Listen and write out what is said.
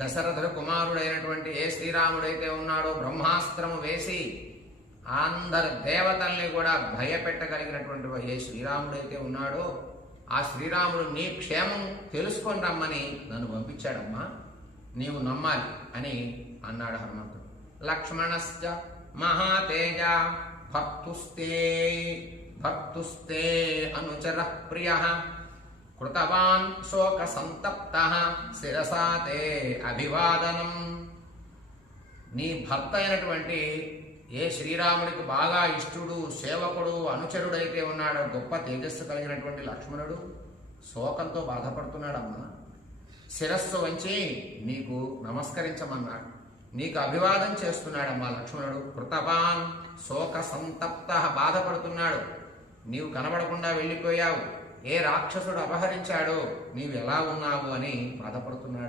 దశరథుడు కుమారుడైనటువంటి ఏ శ్రీరాముడైతే ఉన్నాడో బ్రహ్మాస్త్రము వేసి అందరు దేవతల్ని కూడా భయపెట్టగలిగినటువంటి ఏ శ్రీరాముడైతే ఉన్నాడో ఆ శ్రీరాముడు నీ క్షేమం తెలుసుకొని రమ్మని నన్ను పంపించాడమ్మా, నీవు నమ్మాలి అని అన్నాడు హనుమంతుడు. లక్ష్మణశ్చ మహాతేజ భర్తుస్తే అనుచర ప్రియ కృతవాన్ శోక సంతప్త శిరసాతే అభివాదనం. నీ భర్త అయినటువంటి ఏ శ్రీరాముడికి బాగా ఇష్టుడు, సేవకుడు, అనుచరుడైతే ఉన్నాడో గొప్ప తేజస్సు కలిగినటువంటి లక్ష్మణుడు శోకంతో బాధపడుతున్నాడమ్మా. శిరస్సు వంచి నీకు నమస్కరించమన్నాడు, నీకు అభివాదం చేస్తున్నాడమ్మా లక్ష్మణుడు. కృతవాన్ శోక సంతప్త, బాధపడుతున్నాడు. నీవు కనబడకుండా వెళ్ళిపోయావు, ఏ రాక్షసుడు అపహరించాడో నీవు ఎలా ఉన్నావు అని బాధపడుతున్నాడు.